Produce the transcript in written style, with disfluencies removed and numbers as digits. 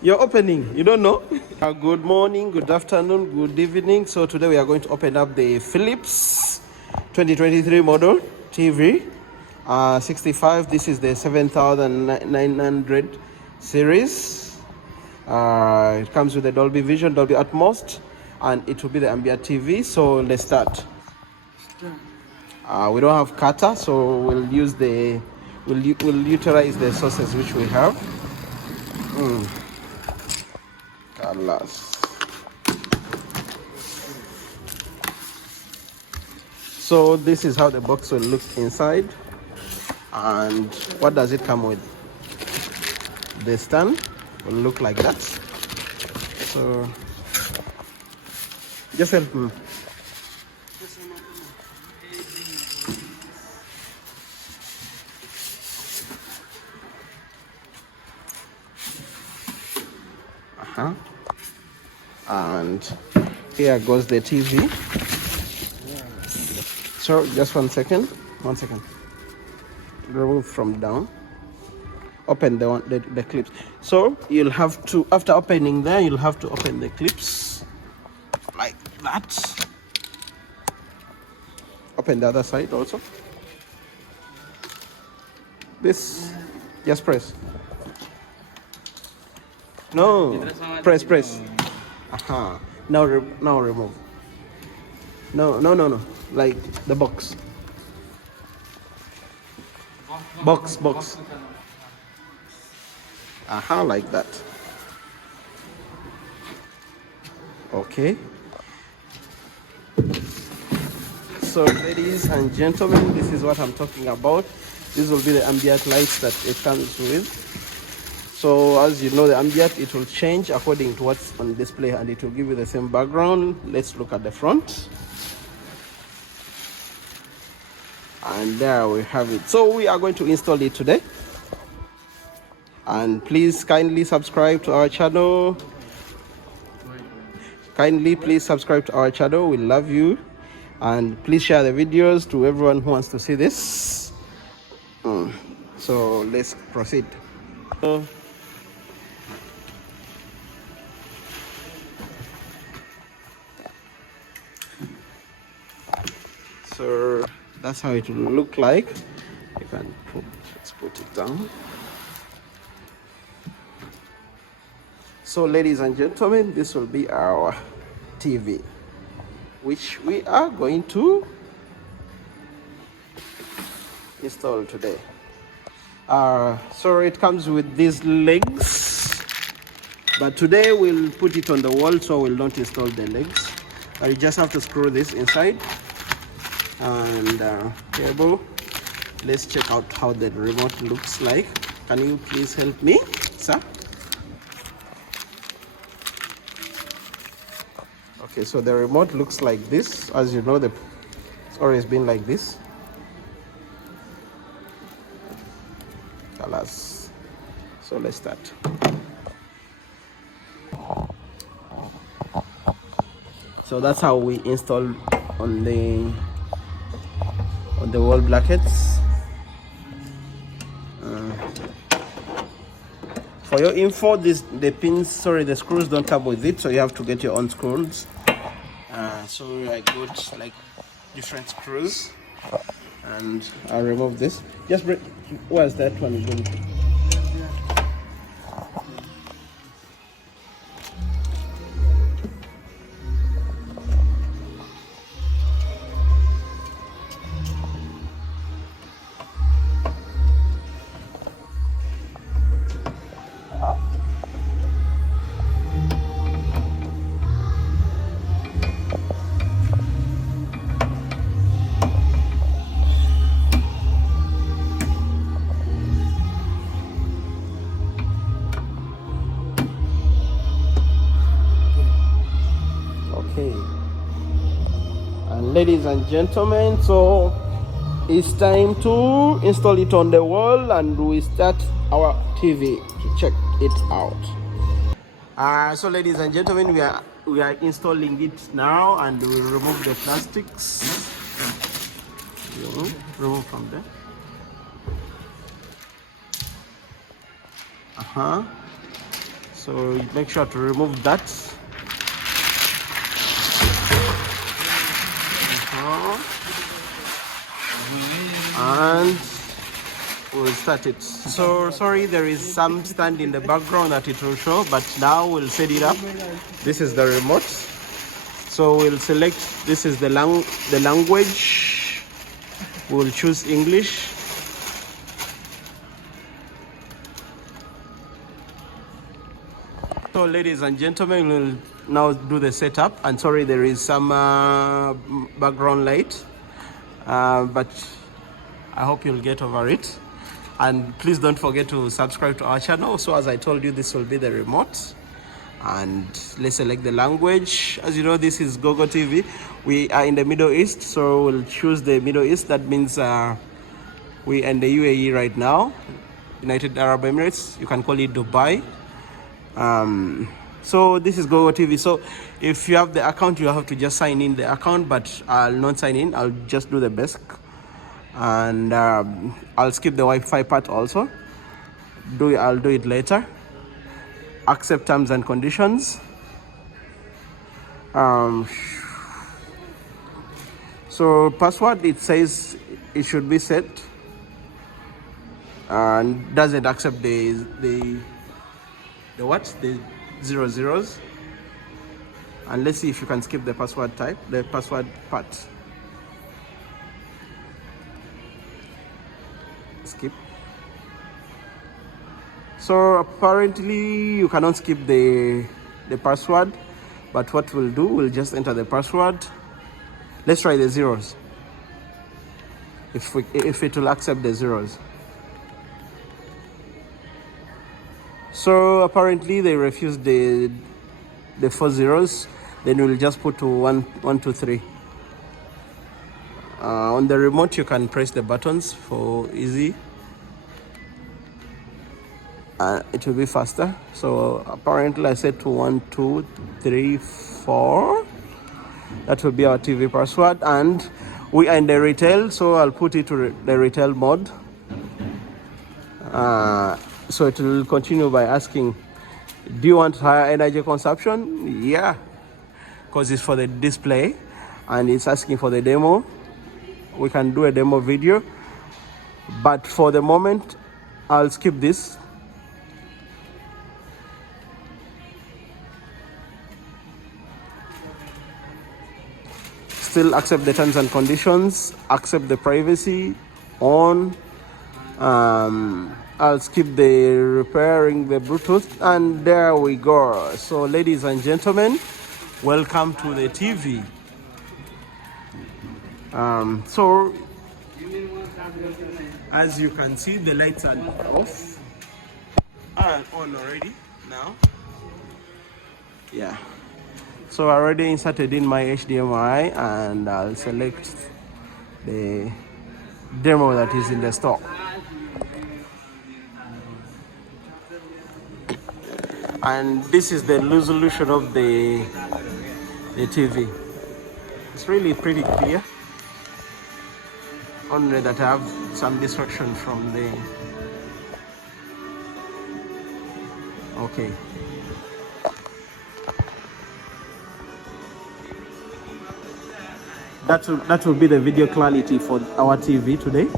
You're opening, you don't know? Good morning, good afternoon, good evening. So today we are going to open up the Philips 2023 model TV 65. This is the 7900 series. It comes with the Dolby Vision, Dolby Atmos, and it will be the ambient TV. So let's start. We don't have cutter, so we'll use we'll utilize the sources which we have. Colors. So this is how the box will look inside. And what does it come with? The stand will look like that. So just help me. And here goes the TV. So just 1 second. 1 second. Remove from down. Open the clips. So you'll have to, after opening there, you'll have to open the clips like that. Open the other side also. This, just press. No, press. Now remove. No. Like the box. Box. Like that. Okay. So ladies and gentlemen, this is what I'm talking about. This will be the ambient lights that it comes with. So as you know, the ambient, it will change according to what's on display and it will give you the same background. Let's look at the front. And there we have it. So we are going to install it today. And please kindly subscribe to our channel. Please subscribe to our channel. We love you. And please share the videos to everyone who wants to see this. So let's proceed. So that's how it will look like. You can let's put it down. So ladies and gentlemen, this will be our TV, which we are going to install today. So it comes with these legs, but today we'll put it on the wall, so we'll not install the legs. You just have to screw this inside. And cable. Let's check out how the remote looks like. Can you please help me, sir? Okay, so the remote looks like this. As you know, it's always been like this. Colors. So let's start. So that's how we install on the wall brackets. For your info, the screws don't come with it, so you have to get your own screws. So I got like different screws, and I'll remove this. Just break. Where's that one going? And ladies and gentlemen, so it's time to install it on the wall, and we start our TV to check it out. So ladies and gentlemen, we are installing it now, and we will remove the plastics. Remove from there. So make sure to remove that. And we'll start it. So sorry, there is some stand in the background that it will show, but now we'll set it up. This is the remote. So we'll select, this is the language. We'll choose English. So ladies and gentlemen, we'll now do the setup. And sorry, there is some background light, but I hope you'll get over it. And please don't forget to subscribe to our channel. So as I told you, this will be the remote. And let's select the language. As you know, this is Gogo TV. We are in the Middle East, so we'll choose the Middle East. That means we are in the UAE right now, United Arab Emirates. You can call it Dubai. So this is Gogo TV. So if you have the account, you have to just sign in the account, but I'll not sign in. I'll just do the basic. And I'll skip the Wi-Fi part also. I'll do it later. Accept terms and conditions. So password, it says it should be set, and doesn't accept the what, the 00s. And let's see if you can skip the password type, the password part. Skip. So apparently you cannot skip the password, but what we'll do, we'll just enter the password. Let's try the zeros. If it will accept the zeros. So apparently they refused the 4 zeros. Then we'll just put to 1 2 3. On the remote you can press the buttons for easy. It will be faster. So apparently I set to 1 2 3 4. That will be our TV password, and we are in the retail, so I'll put it to the retail mode. So it will continue by asking, do you want higher energy consumption? Yeah, because it's for the display, and it's asking for the demo. We can do a demo video, but for the moment I'll skip this. Still accept the terms and conditions, accept the privacy on. I'll skip the repairing the Bluetooth, and there we go. So ladies and gentlemen, welcome to the TV. So as you can see, the lights are off and on already now. Yeah, so I already inserted in my HDMI, and I'll select the demo that is in the stock. And this is the resolution of the TV. It's really pretty clear. Only that I have some distraction from the... Okay. That will be the video quality for our TV today.